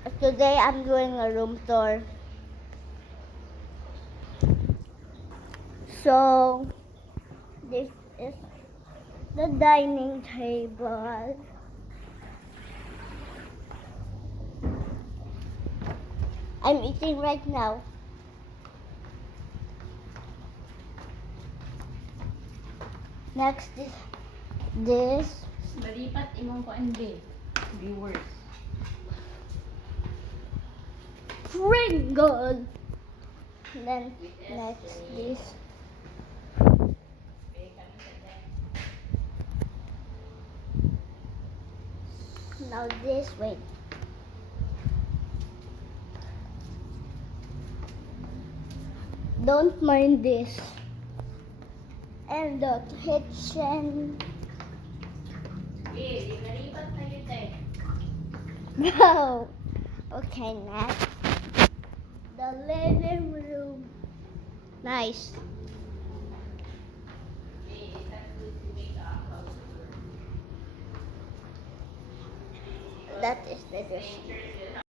Today I'm doing a room tour. So this is the dining table. I'm eating right now. Next is this. Malipat imong kuan din. Viewers. Pringle. Then next this. Now this way. Don't mind this. And the kitchen. Eh, di malipat na yun eh. No. Okay, next. The living room. Nice. That is the dish.